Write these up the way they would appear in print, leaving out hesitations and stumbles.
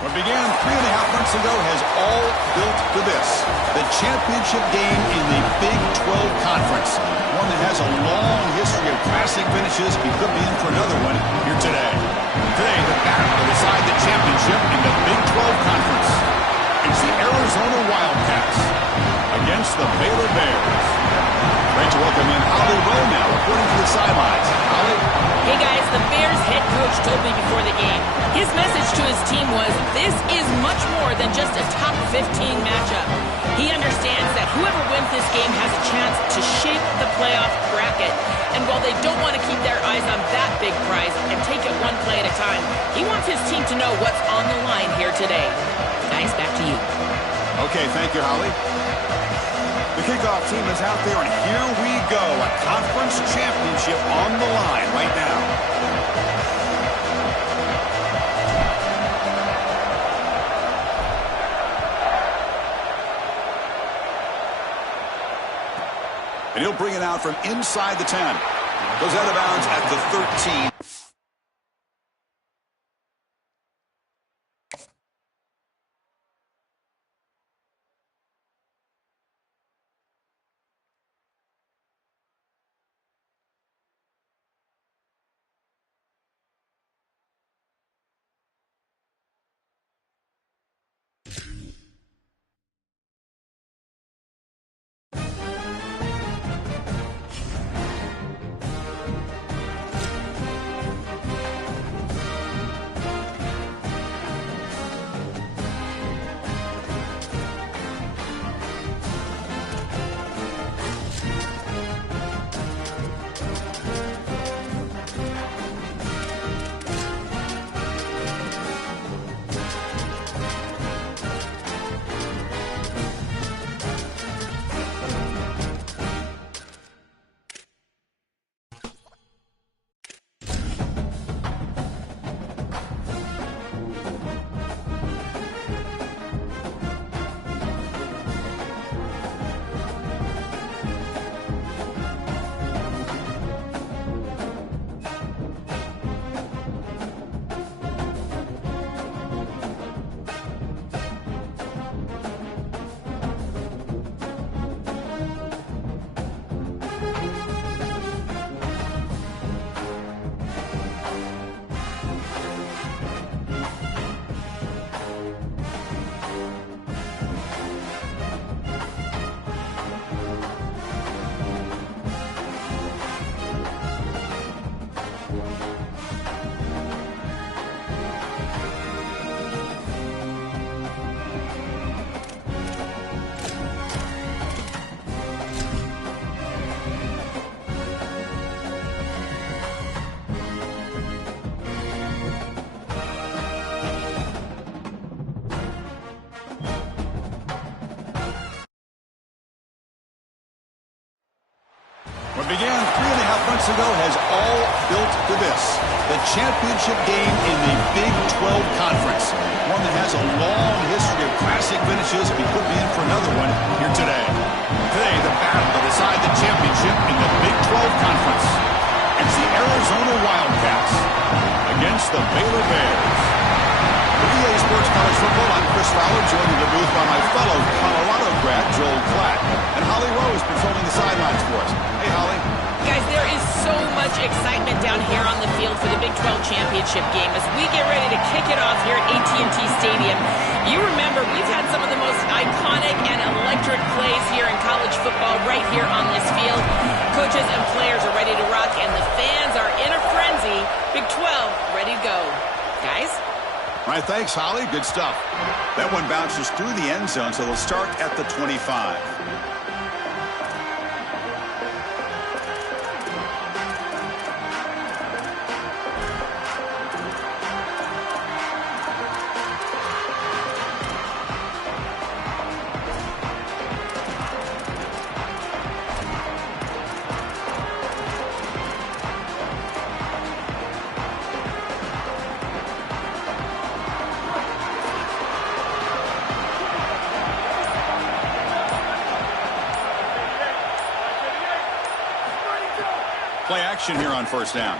What began 3.5 months ago has all built to this. The championship game in the Big 12 Conference. One that has a long history of classic finishes. We could be in for another one here today. Today, the battle to decide the championship in the Big 12 Conference. It's the Arizona Wildcats against the Baylor Bears. Great to welcome in Holly Rowe now, reporting to the sidelines. Holly? Hey guys, the Bears head coach told me before the game, his message to his team was, this is much more than just a top 15 matchup. He understands that whoever wins this game has a chance to shape the playoff bracket. And while they don't want to keep their eyes on that big prize and take it one play at a time, he wants his team to know what's on the line here today. Guys, back to you. Okay, thank you, Holly. The kickoff team is out there, and here we go. A conference championship on the line right now. And he'll bring it out from inside the 10. Goes out of bounds at the 13. What began 3.5 months ago has all built to this. The championship game in the Big 12 Conference. One that has a long history of classic finishes. We could be in for another one here today. Today, the battle to decide the championship in the Big 12 Conference. It's the Arizona Wildcats against the Baylor Bears. For EA Sports College Football, I'm Chris Fowler, joined in the booth by my fellow Colorado grad, Joel Klatt. And Holly Rowe is patrolling the sidelines for us. Hey, Holly. Guys, there is so much excitement down here on the field for the Big 12 championship game as we get ready to kick it off here at AT&T Stadium. You remember, we've had some of the most iconic and electric plays here in college football right here on this field. Coaches and players are ready to rock, and the fans are in a frenzy. Big 12, ready to go. Guys? Right Thanks, Holly. Good stuff. That one bounces through the end zone, so they'll start at the 25. Play action here on first down.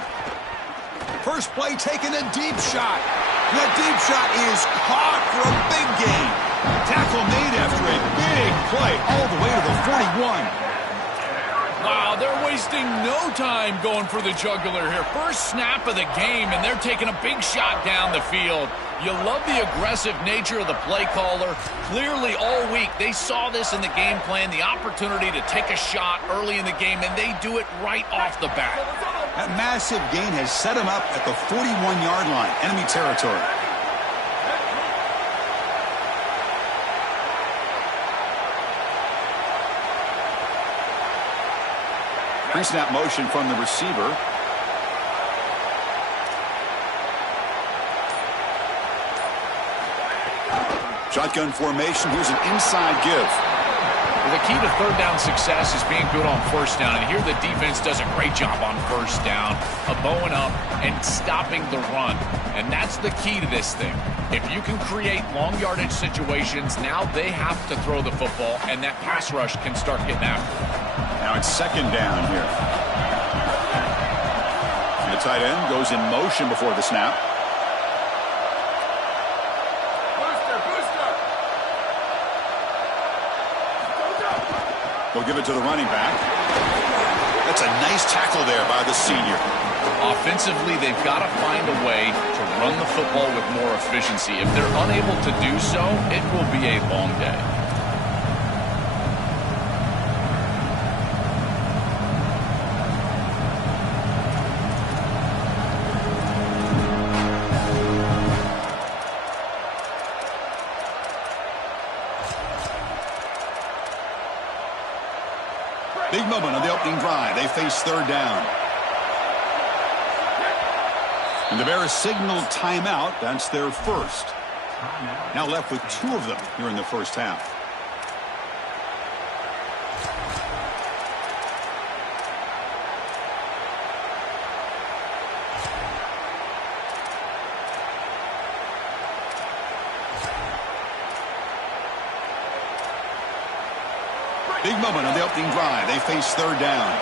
First play taking a deep shot. That deep shot is caught for a big gain. Tackle made after a big play all the way to the 41. Wow, they're wasting no time going for the jugular here. First snap of the game, and they're taking a big shot down the field. You love the aggressive nature of the play caller. Clearly all week they saw this in the game plan, the opportunity to take a shot early in the game, and they do it right off the bat. That massive gain has set him up at the 41-yard line, enemy territory. Pre-snap motion from the receiver. Shotgun formation. Here's an inside give. Well, the key to third down success is being good on first down. And here the defense does a great job on first down of bowing up and stopping the run. And that's the key to this thing. If you can create long yardage situations, now they have to throw the football, and that pass rush can start getting after it. Now it's second down here. And the tight end goes in motion before the snap. They'll give it to the running back. That's a nice tackle there by the senior. Offensively, they've got to find a way to run the football with more efficiency. If they're unable to do so, it will be a long day. Big moment on the opening drive. They face third down. And the Bears signal timeout. That's their first. Now left with two of them here in the first half. Big moment on the opening drive. They face third down.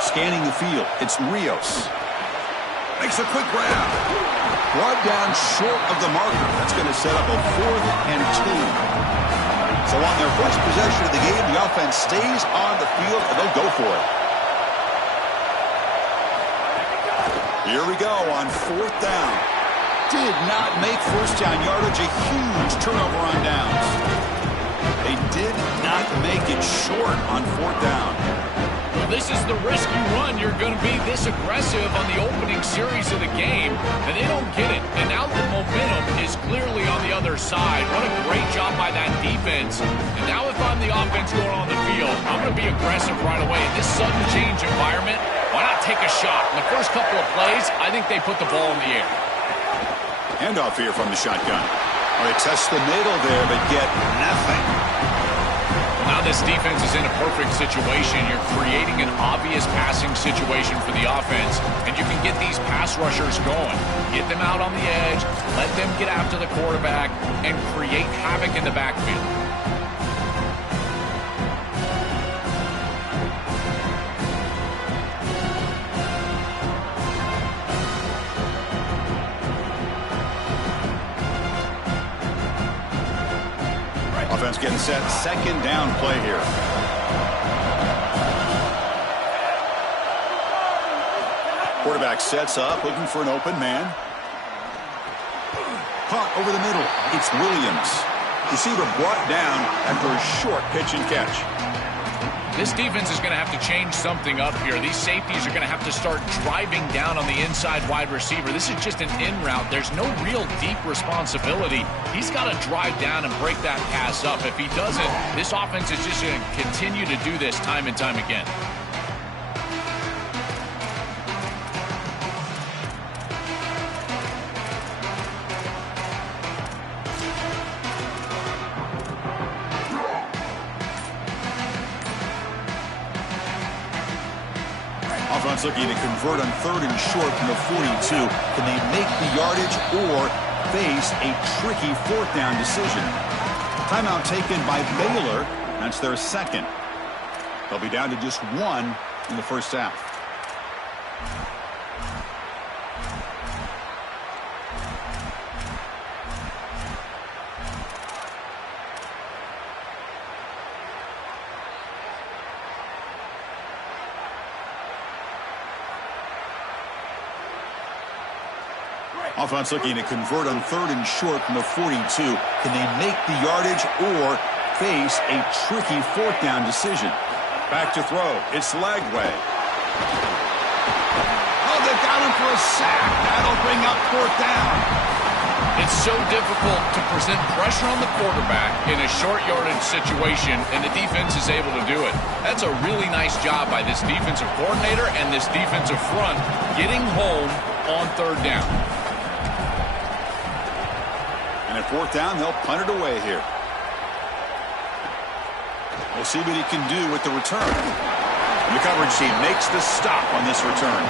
Scanning the field. It's Rios. Makes a quick grab. Brought down short of the marker. That's going to set up a 4th and 2. So on their first possession of the game, the offense stays on the field, and they'll go for it. Here we go on 4th down. Did not make first down yardage. A huge turnover on downs. They did not make it short on 4th down. Well, this is the risk you run. You're going to be this aggressive on the opening series of the game, and they don't get it. And now the momentum is clearly on the other side. What a great job by that defense. And now if I'm the offense going on the field, I'm going to be aggressive right away. In this sudden change environment, why not take a shot? In the first couple of plays, I think they put the ball in the air. Handoff here from the shotgun. Well, they test the middle there, but get nothing. Now this defense is in a perfect situation. You're creating an obvious passing situation for the offense, and you can get these pass rushers going. Get them out on the edge, let them get after the quarterback, and create havoc in the backfield. Offense getting set. Second down play here. Quarterback sets up, looking for an open man. Caught over the middle. It's Williams. Receiver brought down after a short pitch and catch. This defense is going to have to change something up here. These safeties are going to have to start driving down on the inside wide receiver. This is just an in route. There's no real deep responsibility. He's got to drive down and break that pass up. If he doesn't, this offense is just going to continue to do this time and time again. Offense looking to convert on 3rd and short from the 42. Can they make the yardage or face a tricky 4th down decision? Timeout taken by Baylor. That's their second. They'll be down to just 1 in the first half. Offense looking to convert on 3rd and short from the 42. Can they make the yardage or face a tricky 4th down decision? Back to throw. It's Lagway. Oh, they got him for a sack. That'll bring up 4th down. It's so difficult to present pressure on the quarterback in a short yardage situation, and the defense is able to do it. That's a really nice job by this defensive coordinator and this defensive front getting home on 3rd down. And at 4th down, they'll punt it away here. We'll see what he can do with the return. And the coverage team makes the stop on this return.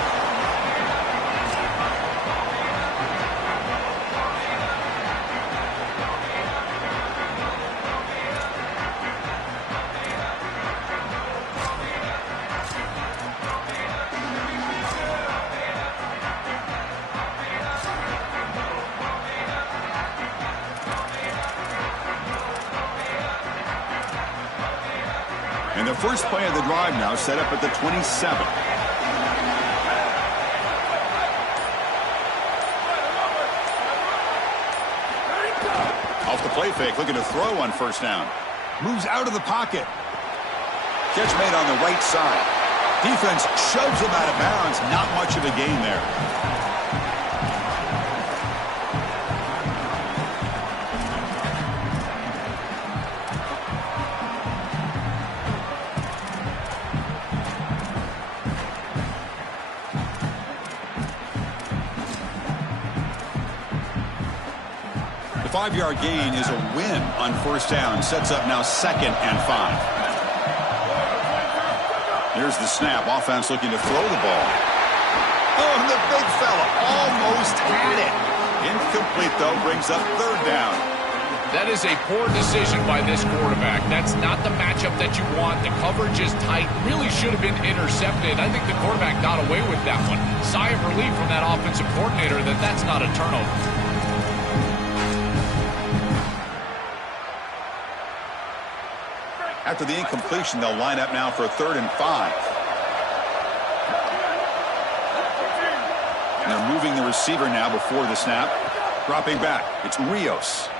And the first play of the drive now set up at the 27. Off the play fake, looking to throw on 1st down. Moves out of the pocket. Catch made on the right side. Defense shoves him out of bounds. Not much of a gain there. The 5-yard gain is a win on 1st down. Sets up now 2nd and 5. Here's the snap. Offense looking to throw the ball. Oh, and the big fella almost had it. Incomplete, though. Brings up 3rd down. That is a poor decision by this quarterback. That's not the matchup that you want. The coverage is tight. Really should have been intercepted. I think the quarterback got away with that one. Sigh of relief from that offensive coordinator that that's not a turnover. After the incompletion, they'll line up now for 3rd and 5. And they're moving the receiver now before the snap. Dropping back. It's Rios.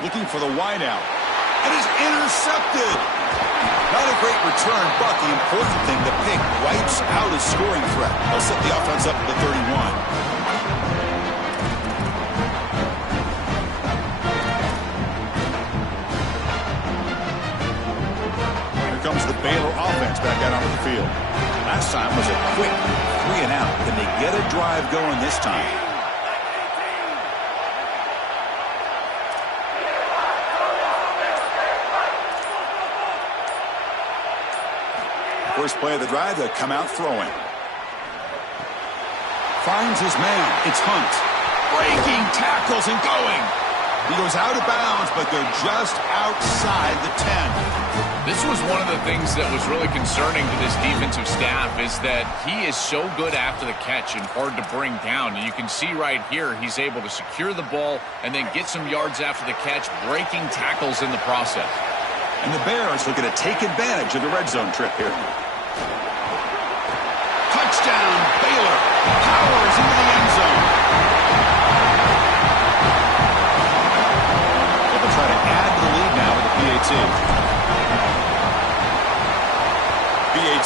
Looking for the wideout. And is intercepted. Not a great return, but the important thing, the pick wipes out a scoring threat. They'll set the offense up at the 31. Comes the Baylor offense back out onto the field. Last time was a quick 3 and out. Can they get a drive going this time? First play of the drive, they'll come out throwing. Finds his man. It's Hunt. Breaking tackles and going. He goes out of bounds, but they're just outside the 10. This was one of the things that was really concerning to this defensive staff is that he is so good after the catch and hard to bring down. And you can see right here he's able to secure the ball and then get some yards after the catch, breaking tackles in the process. And the Bears looking to take advantage of the red zone trip here. Touchdown, Baylor. Powers into the end zone. They'll try to add to the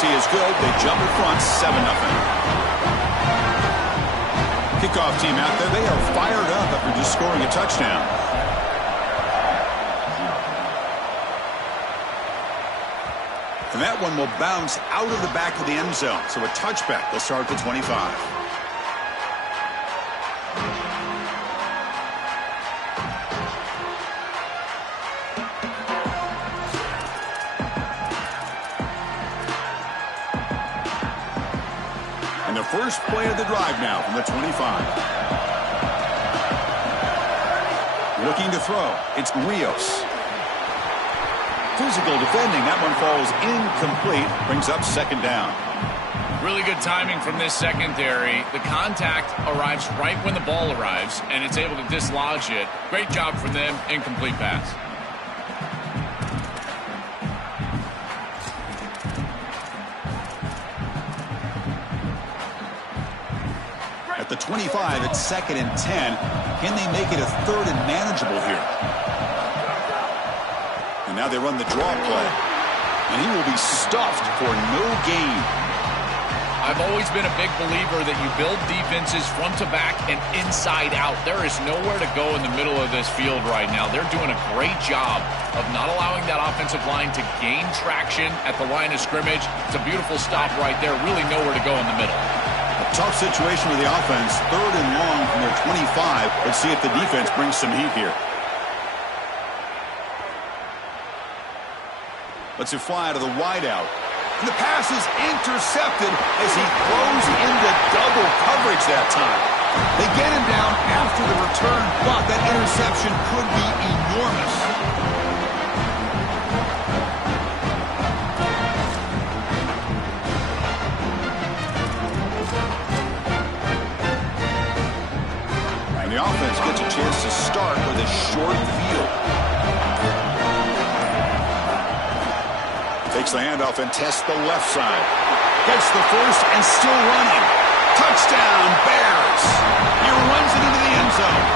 accuracy is good. They jump in front 7-0. Kickoff team out there. They are fired up after just scoring a touchdown. And that one will bounce out of the back of the end zone. So a touchback. They'll start at the 25. And the first play of the drive now from the 25. Looking to throw. It's Rios. Physical defending. That one falls incomplete. Brings up second down. Really good timing from this secondary. The contact arrives right when the ball arrives, and it's able to dislodge it. Great job from them. Incomplete pass. At the 25, it's 2nd and 10. Can they make it a 3rd and manageable here? And now they run the draw play. And he will be stuffed for no gain. I've always been a big believer that you build defenses front to back and inside out. There is nowhere to go in the middle of this field right now. They're doing a great job of not allowing that offensive line to gain traction at the line of scrimmage. It's a beautiful stop right there. Really nowhere to go in the middle. A tough situation with the offense. 3rd and long from their 25. Let's see if the defense brings some heat here. Let's it fly out of the wideout. And the pass is intercepted as he throws into double coverage that time. They get him down after the return, but that interception could be enormous. And the offense gets a chance to start with a short field. Takes the handoff and tests the left side. Gets the first and still running. Touchdown, Bears. He runs it into the end zone.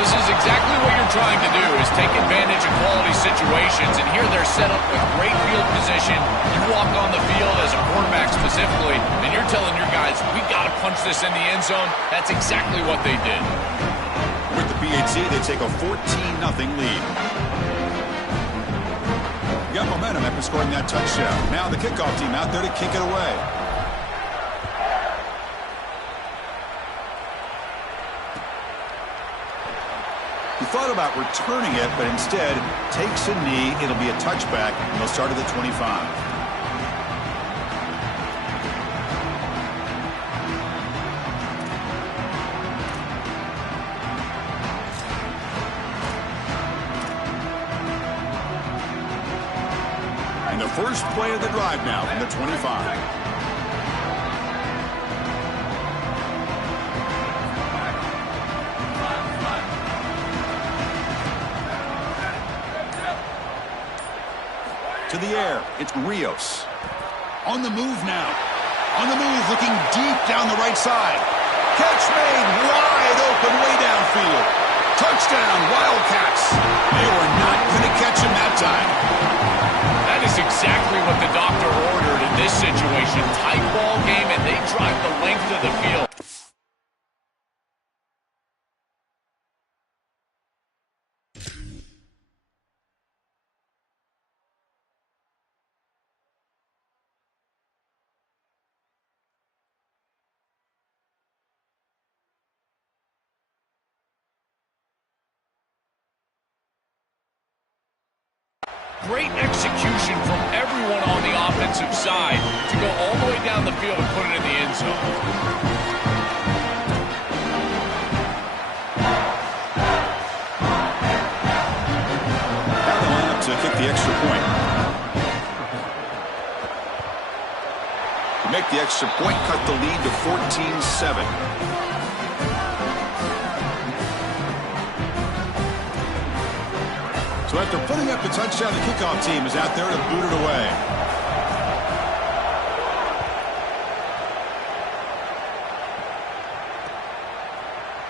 This is exactly what you're trying to do, is take advantage of quality situations. And here they're set up with great field position. You walk on the field as a quarterback specifically, and you're telling your guys, we got to punch this in the end zone. That's exactly what they did. With the PHC, they take a 14-0 lead. Got momentum after scoring that touchdown. Now the kickoff team out there to kick it away. He thought about returning it, but instead takes a knee. It'll be a touchback, and they'll start at the 25. First play of the drive now from the 25. To the air, it's Rios. On the move now. On the move, looking deep down the right side. Catch made, wide open, way downfield. Touchdown, Wildcats. They were not going to catch him that time. That is exactly what the doctor ordered in this situation. Tight ball game, and they drive the length of the field. Great execution from everyone on the offensive side to go all the way down the field and put it in the end zone. Now they line up to kick the extra point. To make the extra point, cut the lead to 14-7. So after putting up the touchdown, the kickoff team is out there to boot it away.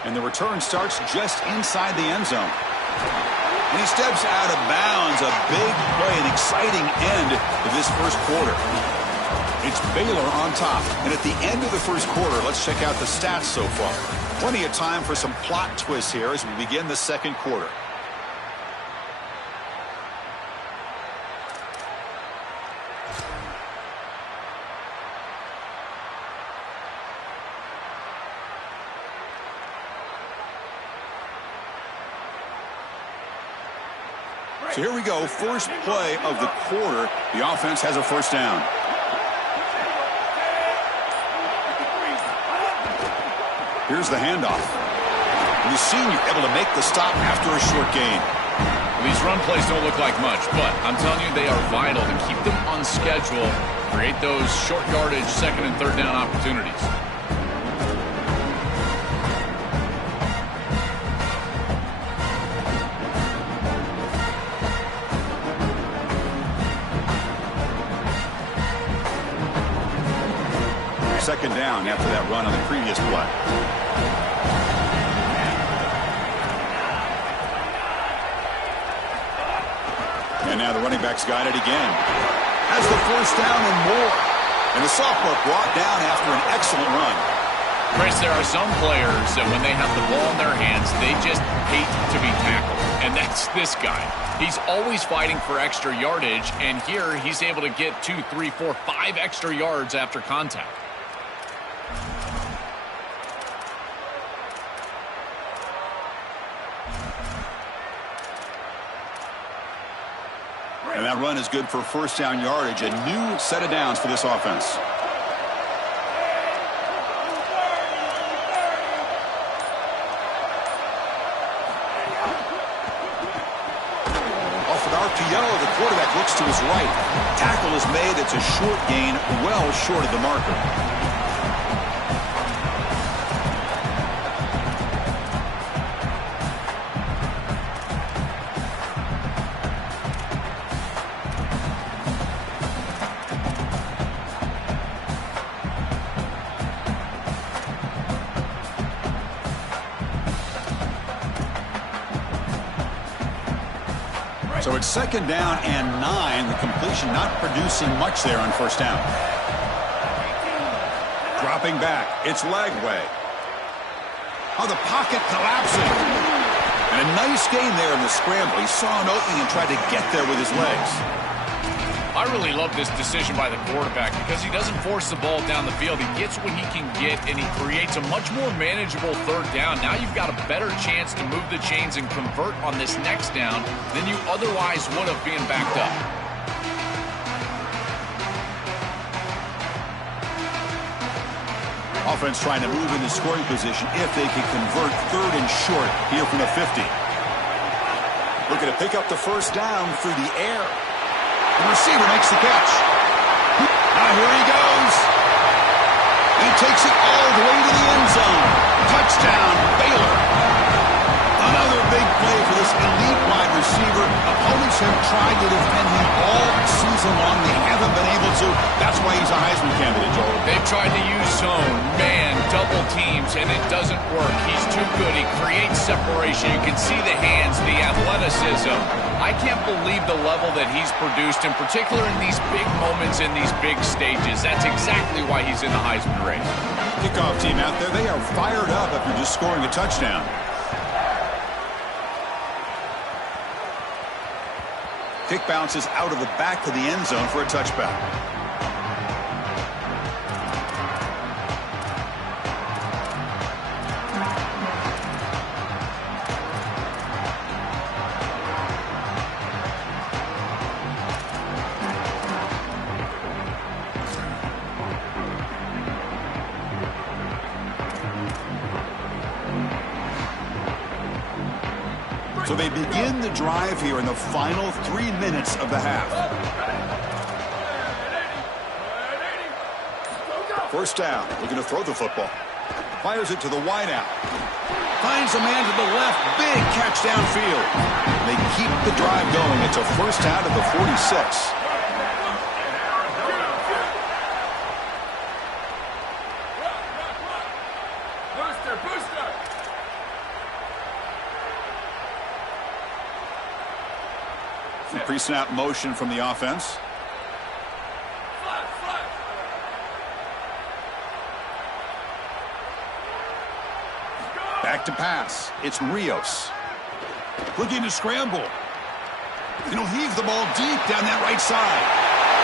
And the return starts just inside the end zone. And he steps out of bounds. A big play, an exciting end to this first quarter. It's Baylor on top. And at the end of the first quarter, let's check out the stats so far. Plenty of time for some plot twists here as we begin the second quarter. So here we go, first play of the quarter. The offense has a first down. Here's the handoff. And the senior able to make the stop after a short gain. These run plays don't look like much, but I'm telling you they are vital to keep them on schedule, create those short yardage second and third down opportunities. Second down after that run on the previous play. And now the running back's got it again. Has the first down and more. And the sophomore brought down after an excellent run. Chris, there are some players that when they have the ball in their hands, they just hate to be tackled. And that's this guy. He's always fighting for extra yardage, and here he's able to get 2, 3, 4, 5 extra yards after contact. And that run is good for first down yardage. A new set of downs for this offense. Off an RPO, the quarterback looks to his right. Tackle is made. It's a short gain, well short of the marker. So it's second down and 9. The completion not producing much there on first down. Dropping back. It's Lagway. Oh, the pocket collapsing. And a nice gain there in the scramble. He saw an opening and tried to get there with his legs. I really love this decision by the quarterback because he doesn't force the ball down the field. He gets what he can get, and he creates a much more manageable third down. Now you've got a better chance to move the chains and convert on this next down than you otherwise would have being backed up. Offense trying to move into scoring position if they can convert third and short here from the 50. Looking to pick up the first down through the air. The receiver makes the catch. Now here he goes. And he takes it all the way to the end zone. Touchdown, Baylor. Another big play for this elite wide receiver. Opponents have tried to defend him all season long. They haven't been able to. That's why he's a Heisman candidate, Joel. They've tried to use zone, man, double teams, and it doesn't work. He's too good. He creates separation. You can see the hands, the athleticism. I can't believe the level that he's produced, in particular in these big moments, in these big stages. That's exactly why he's in the Heisman race. Kickoff team out there, they are fired up after just scoring a touchdown. Kick bounces out of the back of the end zone for a touchback. So they begin the drive here in the final 3 minutes of the half. First down, looking to throw the football. Fires it to the wideout. Finds a man to the left. Big catch downfield. They keep the drive going. It's a first down at the 46. Pre-snap motion from the offense. Back to pass. It's Rios. Looking to scramble. And he'll heave the ball deep down that right side.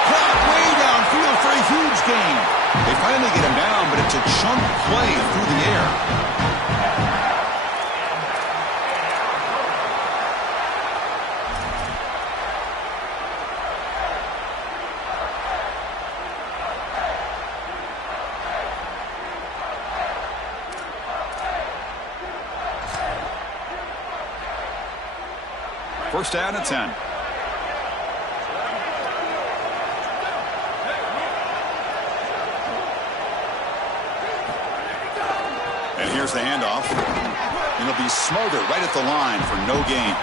Clock way downfield for a huge gain. They finally get him down, but it's a chunk play through the air. First down and 10. And here's the handoff. And he'll be smothered right at the line for no gain.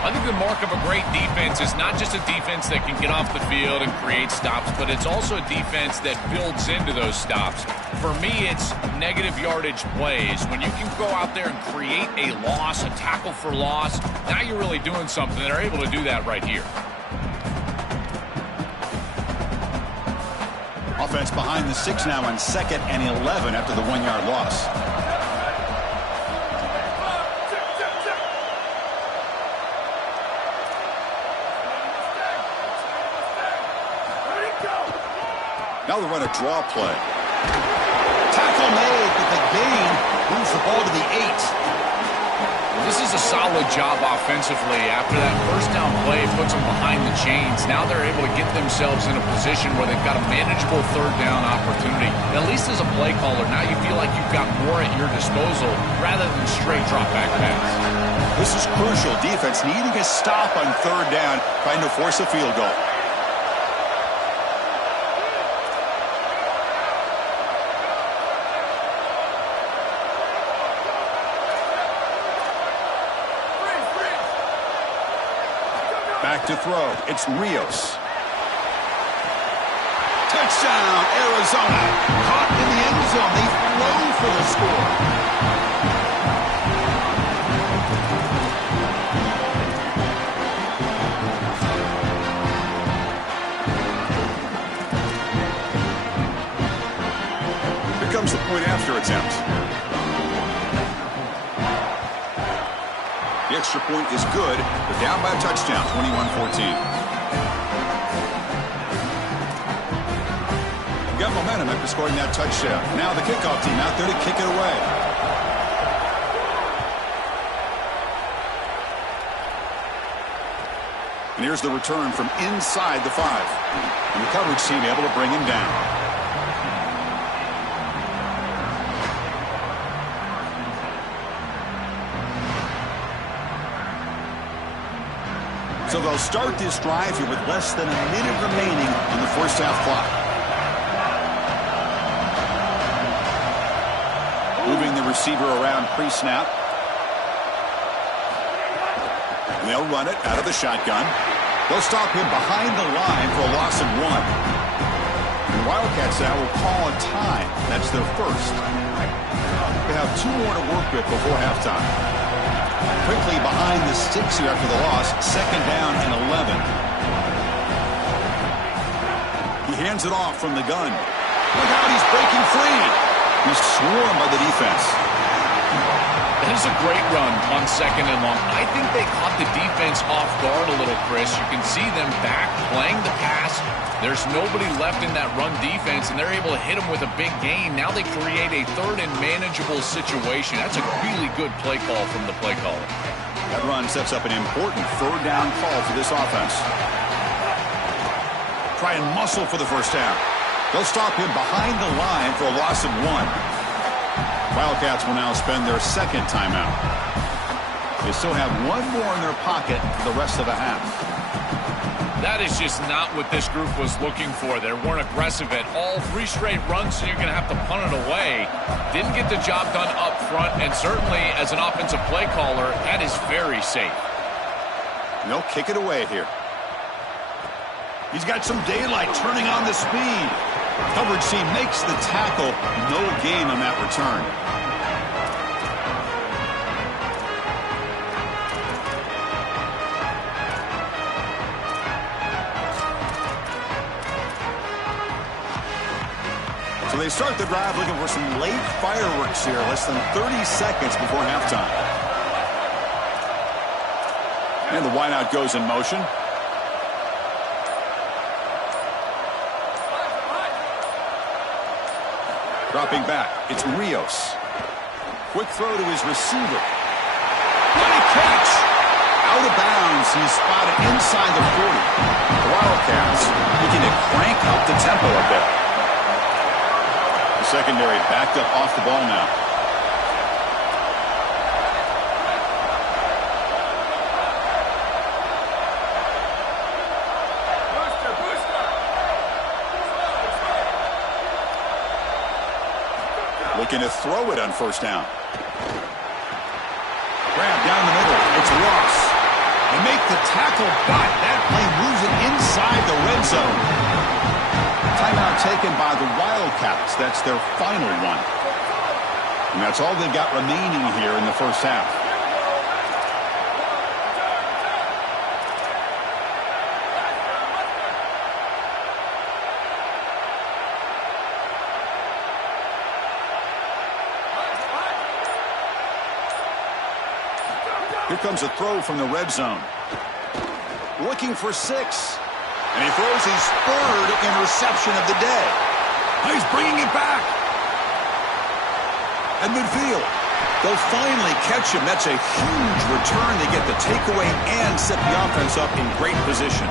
I think the mark of a great defense is not just a defense that can get off the field and create stops, but it's also a defense that builds into those stops. For me, it's negative yardage plays. When you can go out there and create a loss, a tackle for loss, now you're really doing something. They're able to do that right here. Offense behind the 6 now on 2nd and 11 after the 1-yard loss. Now they run a draw play. Tackle made, but the gain moves the ball to the 8. This is a solid job offensively. After that first down play, it puts them behind the chains. Now they're able to get themselves in a position where they've got a manageable third down opportunity. At least as a play caller, now you feel like you've got more at your disposal rather than straight drop back pass. This is crucial. Defense needing a stop on third down, trying to force a field goal. Back to throw. It's Rios. Touchdown, Arizona. Caught in the end zone. They throw for the score. Here comes the point after attempt. The extra point is good. They're down by a touchdown, 21-14. Got momentum after scoring that touchdown. Now the kickoff team out there to kick it away. And here's the return from inside the 5. And the coverage team able to bring him down. So they'll start this drive here with less than a minute remaining in the first half clock. Moving the receiver around pre-snap. They'll run it out of the shotgun. They'll stop him behind the line for a loss of 1. The Wildcats now will call a time. That's their first. They have 2 more to work with before halftime. Quickly behind the 6 here after the loss. 2nd down and 11. He hands it off from the gun. Look out, he's breaking free. He's swarmed by the defense. That is a great run on 2nd and long. I think they caught the defense off guard a little, Chris. You can see them back playing the pass. There's nobody left in that run defense, and they're able to hit them with a big gain. Now they create a 3rd and manageable situation. That's a really good play call from the play caller. That run sets up an important 3rd down call for this offense. Try and muscle for the first down. They'll stop him behind the line for a loss of 1. Wildcats will now spend their 2nd timeout. They still have 1 more in their pocket for the rest of the half. That is just not what this group was looking for. They weren't aggressive at all. 3 straight runs, so you're going to have to punt it away. Didn't get the job done up front, and certainly as an offensive play caller, that is very safe. And they'll kick it away here. He's got some daylight turning on the speed. Coverage team makes the tackle. No gain on that return. So So they start the drive looking for some late fireworks here, less than 30 seconds before halftime. And the wideout goes in motion. Dropping back, it's Rios. Quick throw to his receiver. What a catch! Out of bounds, he's spotted inside the 40. The Wildcats looking to crank up the tempo a bit. The secondary backed up off the ball now. Looking to throw it on first down. Grab down the middle. It's Ross. They make the tackle, but that play moves it inside the red zone. Timeout taken by the Wildcats. That's their final one. And that's all they've got remaining here in the first half. Here comes a throw from the red zone. Looking for 6. And he throws his third interception of the day. He's bringing it back. At midfield. They'll finally catch him. That's a huge return. They get the takeaway and set the offense up in great position.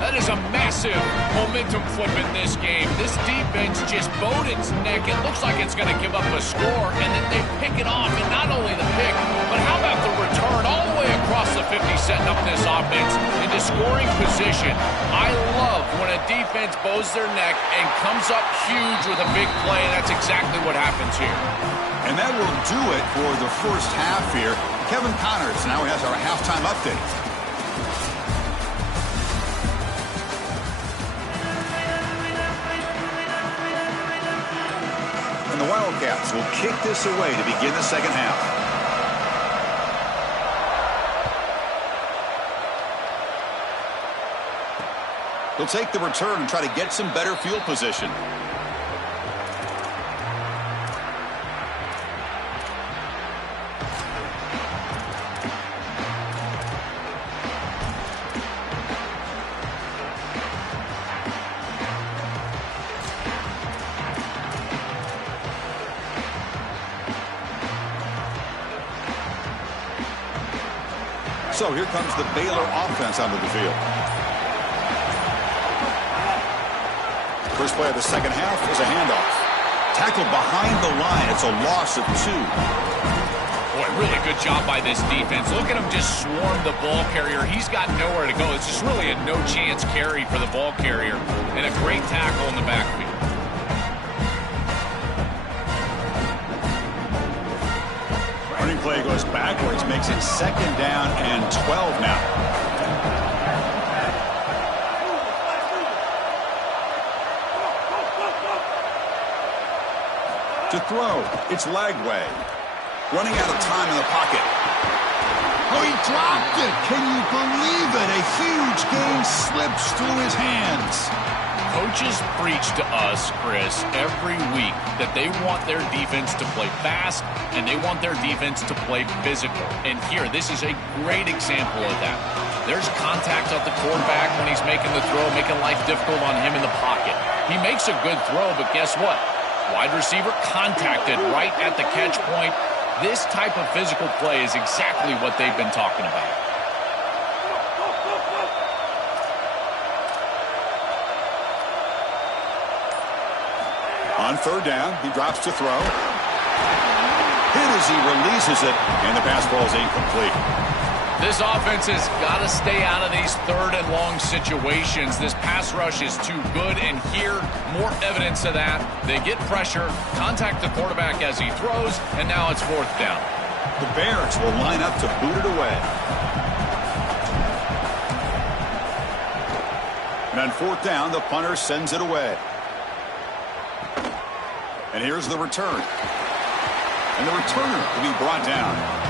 That is a massive momentum flip in this game. This defense just bowed its neck. It looks like it's going to give up a score, and then they pick it off. And not only the pick, but how about the return all the way across the 50, setting up this offense into scoring position. I love when a defense bows their neck and comes up huge with a big play. That's exactly what happens here. And that will do it for the first half here. Kevin Connors now has our halftime update. And the Wildcats will kick this away to begin the second half. They'll take the return and try to get some better field position. So here comes the Baylor offense onto the field. First play of the second half is a handoff. Tackled behind the line. It's a loss of 2. Boy, really good job by this defense. Look at him just swarm the ball carrier. He's got nowhere to go. It's just really a no-chance carry for the ball carrier. And a great tackle in the backfield. Running play goes backwards, makes it second down and 12 now. To throw, it's Lagway. Running out of time in the pocket. Oh, he dropped it. Can you believe it? A huge gain slips through his hands. Coaches preach to us, Chris, every week that they want their defense to play fast and they want their defense to play physical. And here, this is a great example of that. There's contact at the quarterback when he's making the throw, making life difficult on him in the pocket. He makes a good throw, but guess what? Wide receiver contacted right at the catch point. This type of physical play is exactly what they've been talking about. On third down, he drops to throw. Hit as he releases it, and the pass ball is incomplete. This offense has got to stay out of these third and long situations. This pass rush is too good, and here, more evidence of that. They get pressure, contact the quarterback as he throws, and now it's fourth down. The Bears will line up to boot it away. And on fourth down, the punter sends it away. And here's the return. And the returner will be brought down.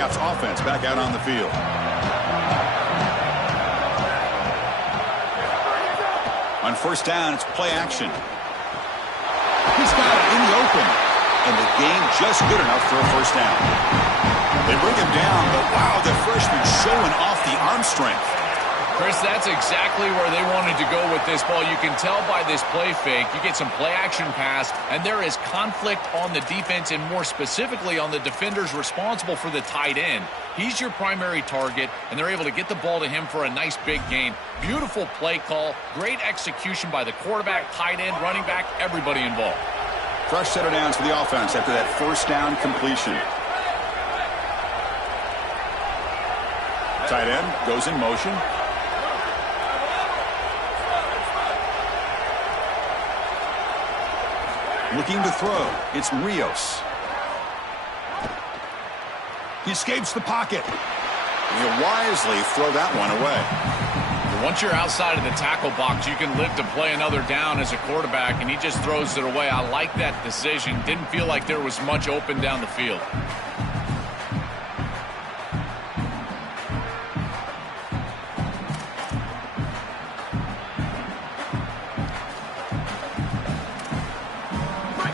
Wildcats offense back out on the field. On first down, it's play action. He's got it in the open. And the game just good enough for a first down. They bring him down, but wow, the freshman showing off the arm strength. Chris, that's exactly where they wanted to go with this ball. You can tell by this play fake. You get some play action pass, and there is conflict on the defense, and more specifically on the defenders responsible for the tight end. He's your primary target, and they're able to get the ball to him for a nice big gain. Beautiful play call, great execution by the quarterback, tight end, running back, everybody involved. Fresh set of downs for the offense after that first down completion. Tight end goes in motion. Looking to throw. It's Rios. He escapes the pocket. He'll wisely throw that one away. Once you're outside of the tackle box, you can live to play another down as a quarterback, and he just throws it away. I like that decision. Didn't feel like there was much open down the field.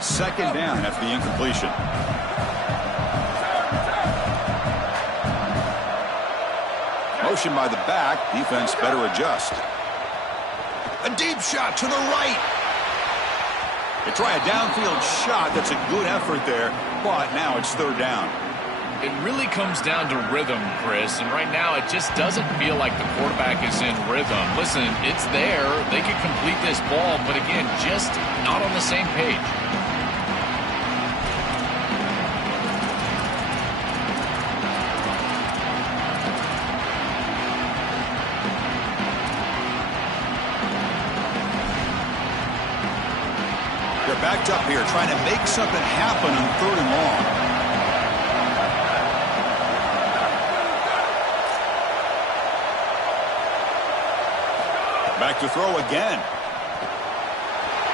Second down after the incompletion. Motion by the back. Defense better adjust. A deep shot to the right. They try a downfield shot. That's a good effort there, but now it's third down. It really comes down to rhythm, Chris, and right now it just doesn't feel like the quarterback is in rhythm. Listen, it's there. They could complete this ball, but again, just not on the same page. They're backed up here, trying to make something happen on third and long. Back to throw again.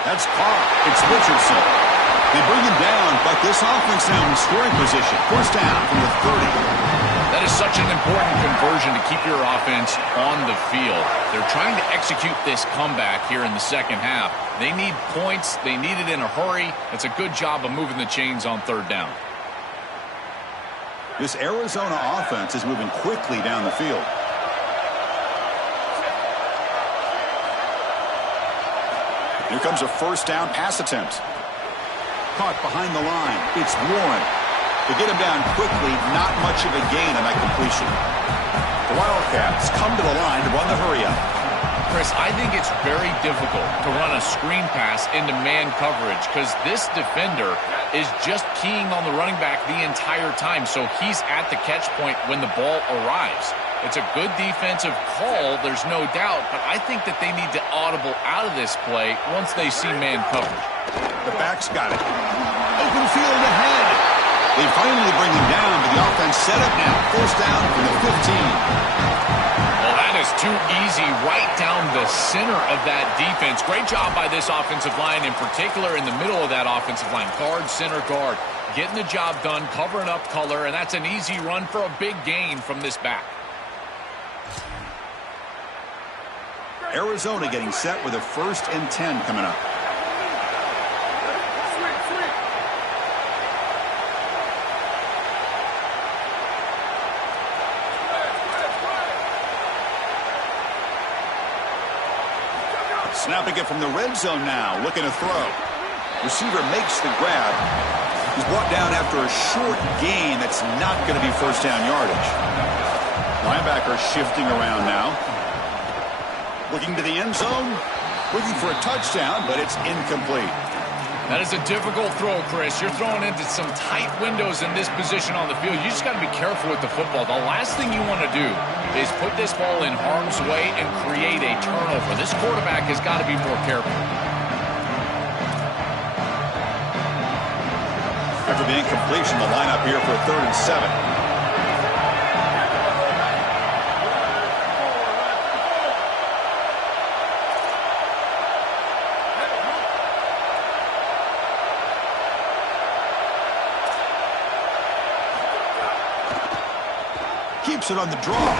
That's caught. It's Richardson. They bring him down, but this offense now in scoring position. First down from the 30. That is such an important conversion to keep your offense on the field. They're trying to execute this comeback here in the second half. They need points. They need it in a hurry. It's a good job of moving the chains on third down. This Arizona offense is moving quickly down the field. Here comes a first down pass attempt. Caught behind the line. It's Warren. To get him down quickly, not much of a gain on that completion. The Wildcats come to the line to run the hurry-up. Chris, I think it's very difficult to run a screen pass into man coverage because this defender is just keying on the running back the entire time, so he's at the catch point when the ball arrives. It's a good defensive call, there's no doubt, but I think that they need to audible out of this play once they see man coverage. The back's got it. Open field ahead. They finally bring him down, but the offense set up now. First down from the 15. Well, that is too easy right down the center of that defense. Great job by this offensive line, in particular in the middle of that offensive line. Guard, center, guard. Getting the job done, covering up color, and that's an easy run for a big gain from this back. Arizona getting set with a 1st and 10 coming up. Snapping it from the red zone now, looking to throw. Receiver makes the grab. He's brought down after a short gain that's not going to be first down yardage. Linebacker shifting around now. Looking to the end zone. Looking for a touchdown, but it's incomplete. That is a difficult throw, Chris. You're throwing into some tight windows in this position on the field. You just got to be careful with the football. The last thing you want to do is put this ball in harm's way and create a turnover. This quarterback has got to be more careful. After the incompletion, the lineup here for 3rd and 7. keeps it on the draw.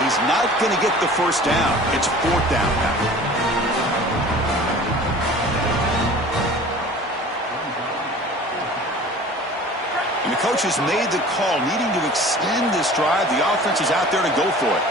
He's not going to get the first down. It's 4th down now. And the coach has made the call, needing to extend this drive. The offense is out there to go for it.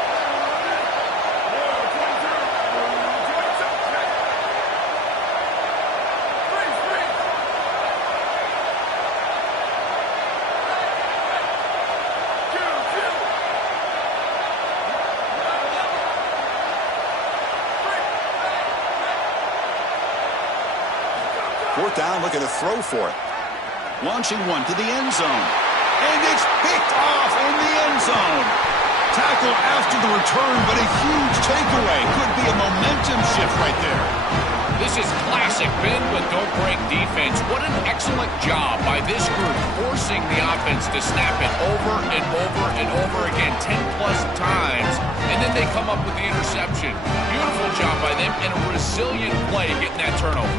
Fourth down, looking to throw for it. Launching one to the end zone. And it's picked off in the end zone. Tackle after the return, but a huge takeaway. Could be a momentum shift right there. This is classic bend but don't break defense. What an excellent job by this group, forcing the offense to snap it over and over and over again 10-plus times, and then they come up with the interception. Beautiful job by them, and a resilient play getting that turnover.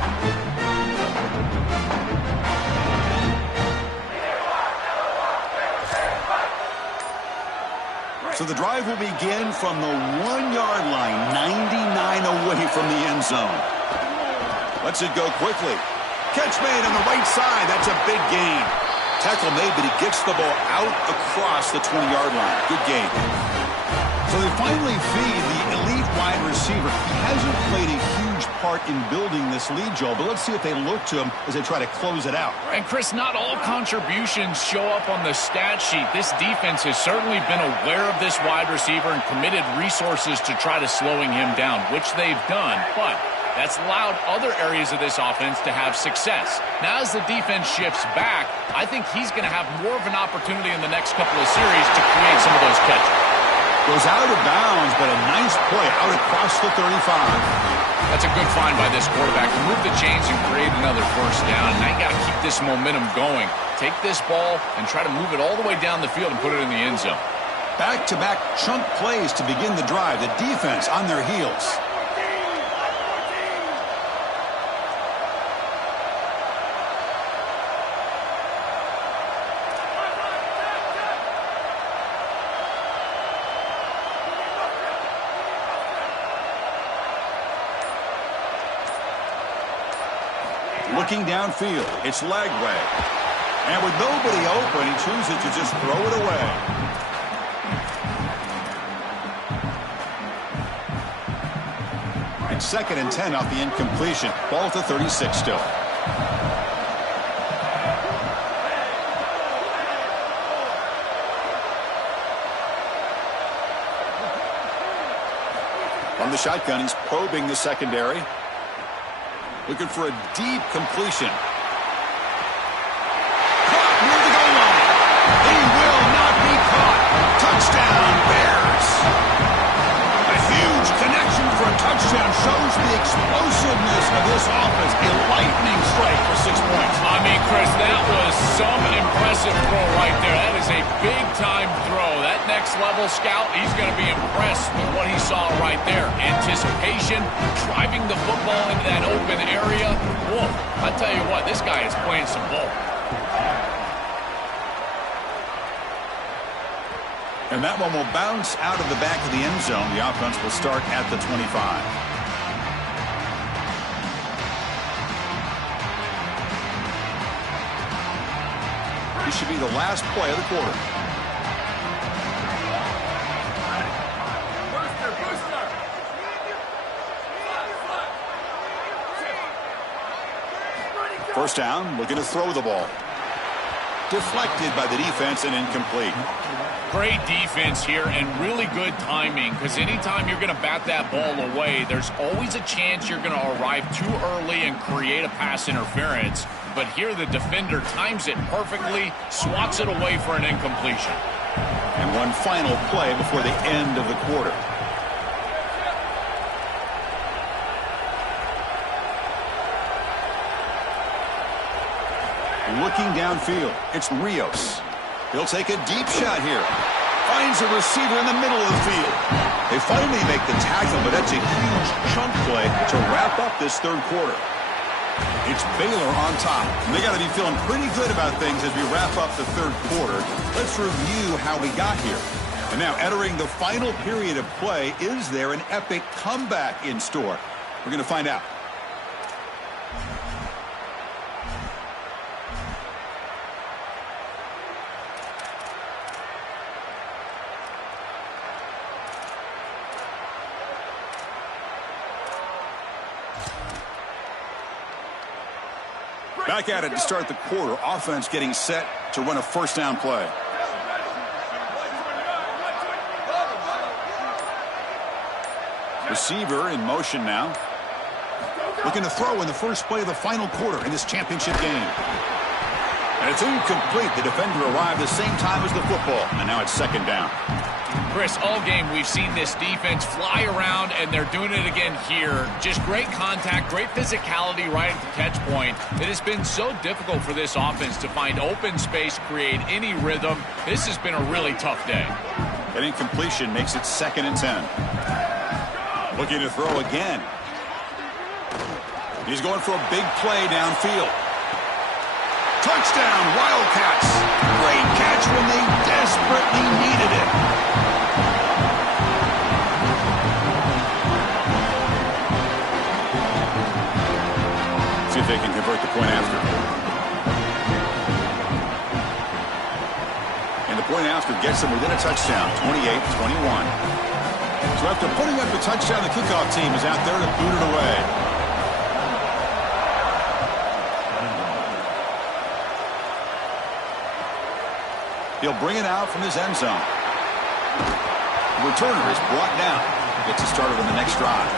So the drive will begin from the 1-yard line, 99 away from the end zone. Lets it go quickly. Catch made on the right side. That's a big gain. Tackle made, but he gets the ball out across the 20-yard line. Good gain. So they finally feed the elite wide receiver. He hasn't played a huge part in building this lead, Joel, but let's see if they look to him as they try to close it out. And, Chris, not all contributions show up on the stat sheet. This defense has certainly been aware of this wide receiver and committed resources to try to slowing him down, which they've done, but that's allowed other areas of this offense to have success. Now, as the defense shifts back, I think he's going to have more of an opportunity in the next couple of series to create some of those catches. Goes out of bounds, but a nice play out across the 35. That's a good find by this quarterback to move the chains and create another first down. Now you got to keep this momentum going. Take this ball and try to move it all the way down the field and put it in the end zone. Back-to-back chunk plays to begin the drive. The defense on their heels. Looking downfield, it's Lagway. And with nobody open, he chooses to just throw it away. And 2nd and 10 off the incompletion. Ball to 36 still. From the shotgun, he's probing the secondary. Looking for a deep completion. Caught near the goal line. He will not be caught. Touchdown, Bears. A huge connection for a touchdown shows the explosiveness of this offense. A lightning strike for 6 points. I mean, Chris, that was some impressive throw right there. That is a big-time throw. That next-level scout, he's going to be impressed with what he saw right there. Anticipation, driving the football into that open area. Whoa, I tell you what, this guy is playing some ball. And that one will bounce out of the back of the end zone. The offense will start at the 25. This should be the last play of the quarter. First down, looking to throw the ball. Deflected by the defense and incomplete. Great defense here and really good timing, because anytime you're going to bat that ball away, there's always a chance you're going to arrive too early and create a pass interference. But here the defender times it perfectly, swats it away for an incompletion. And one final play before the end of the quarter. Looking downfield, it's Rios. He'll take a deep shot here. Finds a receiver in the middle of the field. They finally make the tackle, but that's a huge chunk play to wrap up this third quarter. It's Baylor on top. And they got to be feeling pretty good about things as we wrap up the third quarter. Let's review how we got here. And now entering the final period of play, is there an epic comeback in store? We're going to find out. Back at it to start the quarter. Offense getting set to run a first down play. Receiver in motion now. Looking to throw in the first play of the final quarter in this championship game. And it's incomplete. The defender arrived the same time as the football. And now it's second down. Chris, all game we've seen this defense fly around, and they're doing it again here. Just great contact, great physicality right at the catch point. It has been so difficult for this offense to find open space, create any rhythm. This has been a really tough day. An incompletion makes it 2nd and 10. Looking to throw again. He's going for a big play downfield. Touchdown, Wildcats. Great catch when they desperately needed it. See if they can convert the point after. And the point after gets them within a touchdown, 28-21. So after putting up the touchdown, the kickoff team is out there to boot it away. He'll bring it out from his end zone. The returner is brought down. Gets it started on the next drive.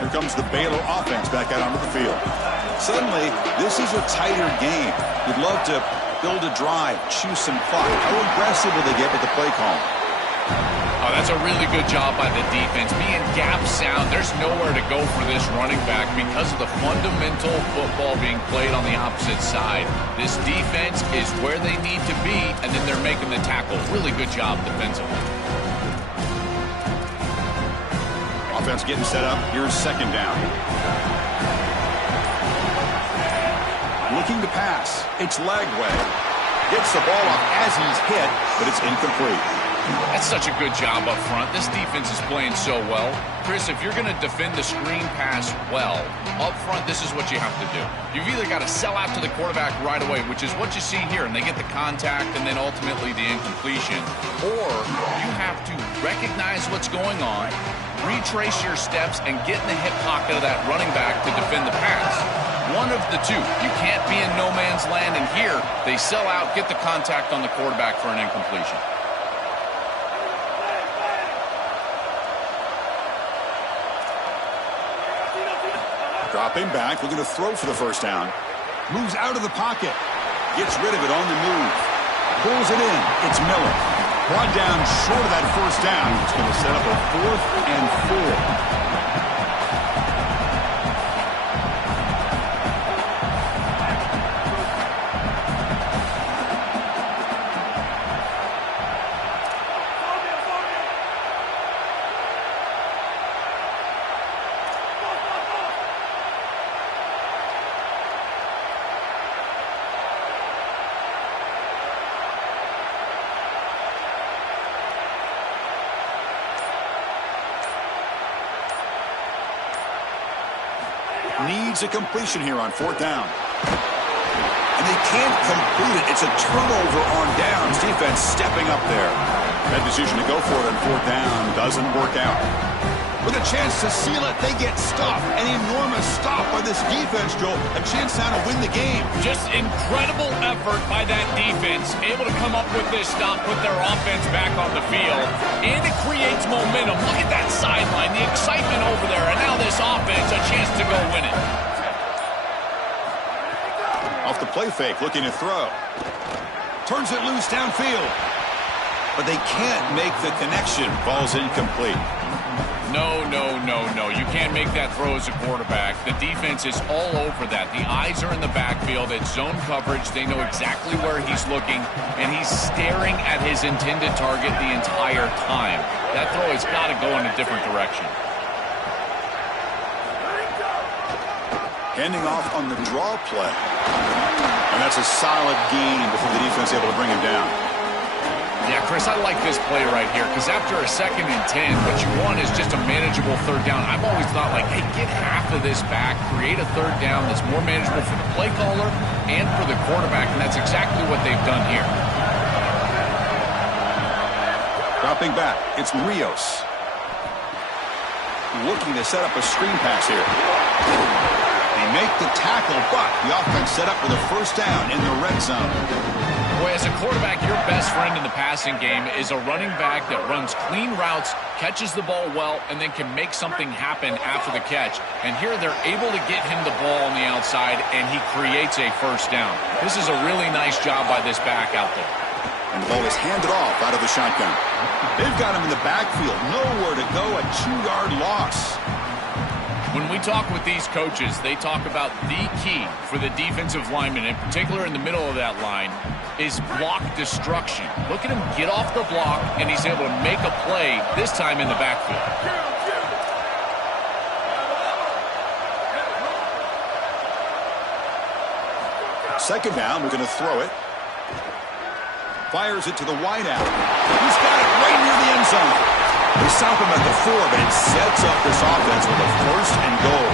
Here comes the Baylor offense back out onto the field. Suddenly, this is a tighter game. You'd love to build a drive, choose some clock. How aggressive will they get with the play call? Oh, that's a really good job by the defense. Being gap sound, there's nowhere to go for this running back because of the fundamental football being played on the opposite side. This defense is where they need to be, and then they're making the tackle. Really good job defensively. Offense getting set up. Here's second down. Looking to pass. It's Lagway. Gets the ball off as he's hit, but it's incomplete. That's such a good job up front. This defense is playing so well. Chris, if you're going to defend the screen pass well, up front, this is what you have to do. You've either got to sell out to the quarterback right away, which is what you see here, and they get the contact and then ultimately the incompletion, or you have to recognize what's going on, retrace your steps, and get in the hip pocket of that running back to defend the pass. One of the two. You can't be in no man's land, and here they sell out, get the contact on the quarterback for an incompletion. Dropping back, looking to throw for the first down. Moves out of the pocket. Gets rid of it on the move. Pulls it in. It's Miller. Brought down short of that first down. It's going to set up a 4th and 4. Needs a completion here on 4th down. And they can't complete it. It's a turnover on downs. Defense stepping up there. That decision to go for it on 4th down doesn't work out. With a chance to seal it, they get stopped. An enormous stop by this defense, Joel. A chance now to win the game. Just incredible effort by that defense. Able to come up with this stop, put their offense back on the field. And it creates momentum. Look at that sideline, the excitement over there. And now this offense, a chance to go win it. Off the play fake, looking to throw. Turns it loose downfield. But they can't make the connection. Ball's incomplete. No, no, no, no. You can't make that throw as a quarterback. The defense is all over that. The eyes are in the backfield. It's zone coverage. They know exactly where he's looking, and he's staring at his intended target the entire time. That throw has got to go in a different direction. Handing off on the draw play. And that's a solid gain before the defense is able to bring him down. Yeah, Chris, I like this play right here because after a 2nd and 10, what you want is just a manageable 3rd down. I've always thought, like, hey, get half of this back, create a 3rd down that's more manageable for the play caller and for the quarterback, and that's exactly what they've done here. Dropping back, it's Rios. Looking to set up a screen pass here. They make the tackle, but the offense set up for the 1st down in the red zone. Boy, as a quarterback, your best friend in the passing game is a running back that runs clean routes, catches the ball well, and then can make something happen after the catch. And here they're able to get him the ball on the outside, and he creates a 1st down. This is a really nice job by this back out there. And the ball is handed off out of the shotgun. They've got him in the backfield. Nowhere to go, a 2-yard loss. When we talk with these coaches, they talk about the key for the defensive lineman, in particular in the middle of that line, is block destruction. Look at him get off the block, and he's able to make a play, this time in the backfield. 2nd down, we're going to throw it. Fires it to the wideout. He's got it right near the end zone. They stop him at the 4, but it sets up this offense with a 1st and goal.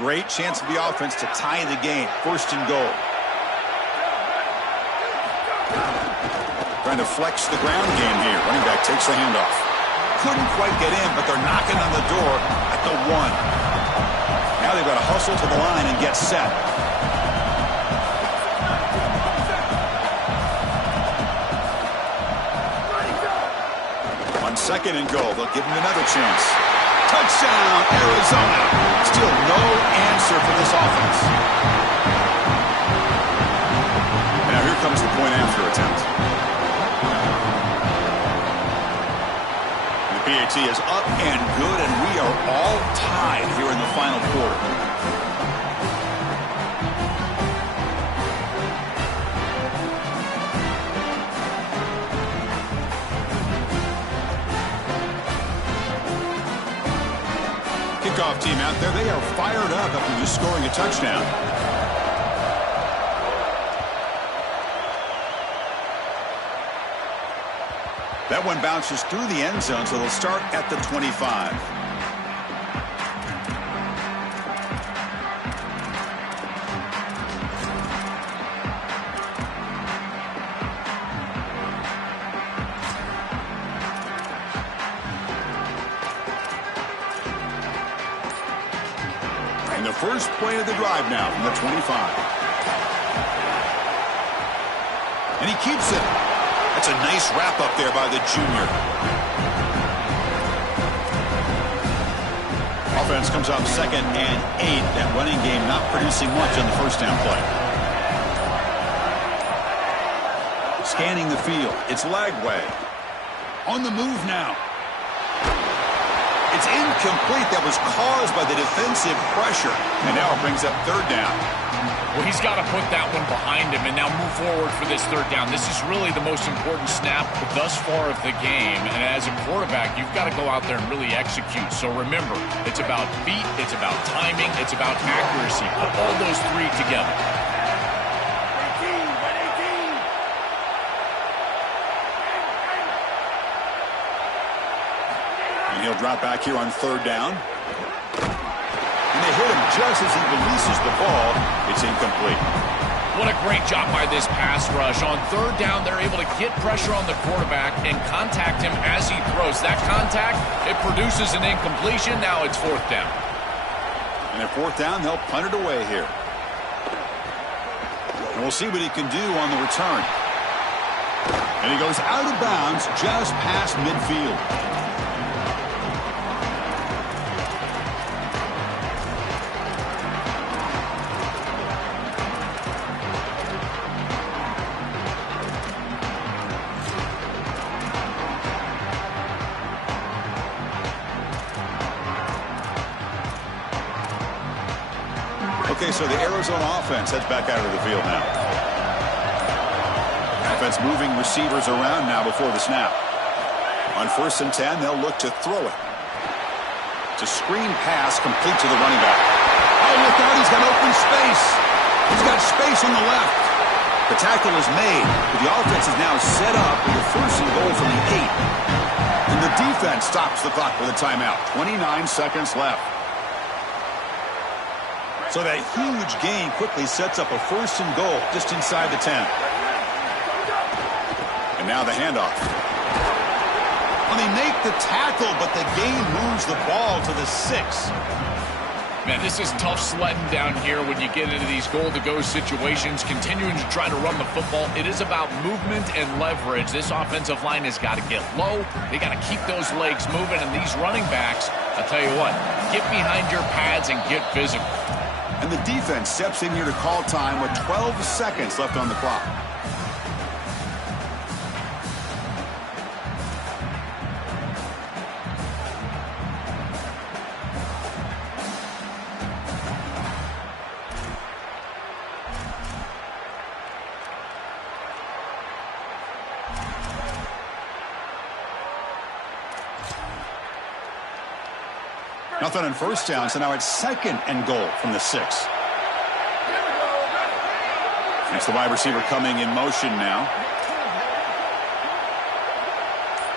Great chance for the offense to tie the game. 1st and goal. Trying to flex the ground game here. Running back takes the handoff. Couldn't quite get in, but they're knocking on the door at the 1. Now they've got to hustle to the line and get set. On 2nd and goal, they'll give him another chance. Touchdown, Arizona. Still no answer for this offense. Now here comes the point after attempt. The PAT is up and good, and we are all tied here in the final quarter. Kickoff team out there, they are fired up after just scoring a touchdown. That one bounces through the end zone, so they'll start at the 25. And the first play of the drive now from the 25. And he keeps it. That's a nice wrap up there by the junior. Offense comes up 2nd and 8. That running game not producing much on the 1st down play. Scanning the field. It's Lagway. On the move now. It's incomplete. That was caused by the defensive pressure. And now it brings up 3rd down. Well, he's got to put that one behind him and now move forward for this 3rd down. This is really the most important snap thus far of the game. And as a quarterback, you've got to go out there and really execute. So remember, it's about feet, it's about timing, it's about accuracy. Put all those 3 together. And he'll drop back here on 3rd down. And they hit him just as he releases the ball. It's incomplete. What a great job by this pass rush. On third down, they're able to get pressure on the quarterback and contact him as he throws. That contact, it produces an incompletion. Now it's fourth down. And at fourth down, they'll punt it away here. And we'll see what he can do on the return. And he goes out of bounds just past midfield. Okay, so the Arizona offense heads back out of the field now. Offense moving receivers around now before the snap. On 1st and 10, they'll look to throw it. It's a screen pass complete to the running back. Oh, look out, he's got open space. He's got space on the left. The tackle is made, but the offense is now set up with a 1st and goal from the 8. And the defense stops the clock with a timeout. 29 seconds left. So that huge gain quickly sets up a 1st and goal just inside the 10. And now the handoff. Well, they make the tackle, but the gain moves the ball to the 6. Man, this is tough sledding down here when you get into these goal-to-go situations, continuing to try to run the football. It is about movement and leverage. This offensive line has got to get low. They got to keep those legs moving, and these running backs, I'll tell you what, get behind your pads and get physical. And the defense steps in here to call time with 12 seconds left on the clock. Nothing on 1st down, so now it's 2nd and goal from the 6. It's the wide receiver coming in motion now.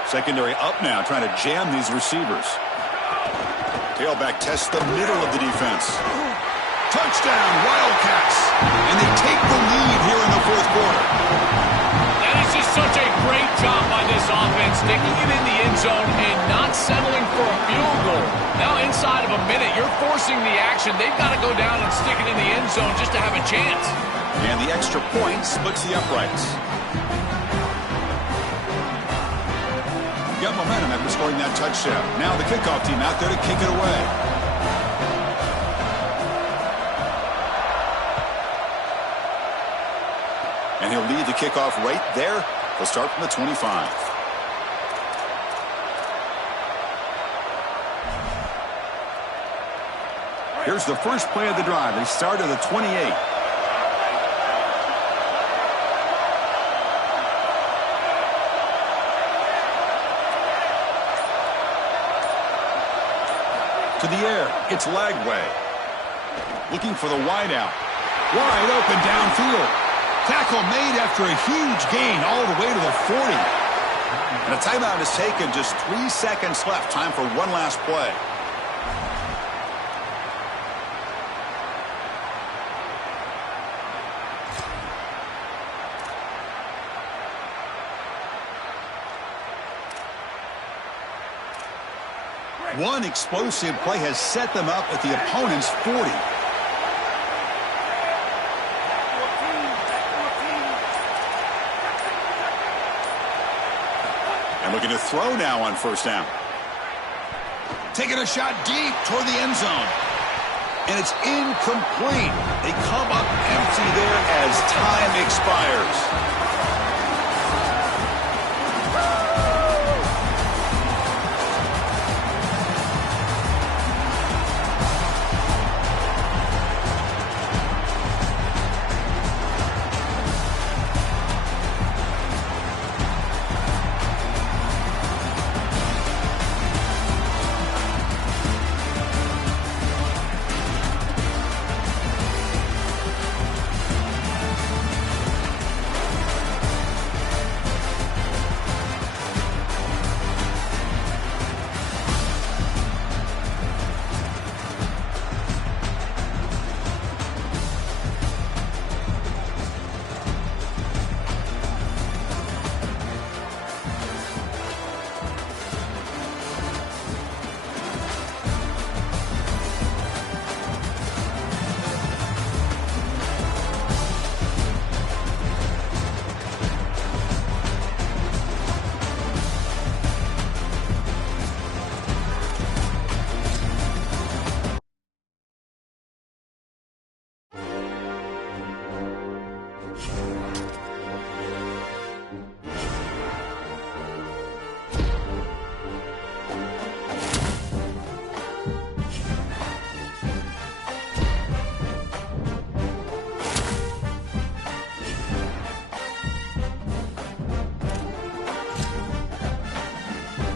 Secondary up now, trying to jam these receivers. Tailback tests the middle of the defense. Touchdown, Wildcats! And they take the lead here in the 4th quarter. That is just such a great job by this offense, sticking it in the end zone and not settling for a field goal. Now inside of a minute, you're forcing the action. They've got to go down and stick it in the end zone just to have a chance. And the extra point splits the uprights. Got momentum after scoring that touchdown. Now the kickoff team out there to kick it away. And he'll lead the kickoff right there. They'll start from the 25. Here's the first play of the drive. They start at the 28. To the air, it's Lagway. Looking for the wideout. Wide open downfield. Tackle made after a huge gain all the way to the 40. And a timeout is taken. Just 3 seconds left. Time for one last play. One explosive play has set them up at the opponent's 40. And looking to throw now on 1st down. Taking a shot deep toward the end zone. And it's incomplete. They come up empty there as time expires.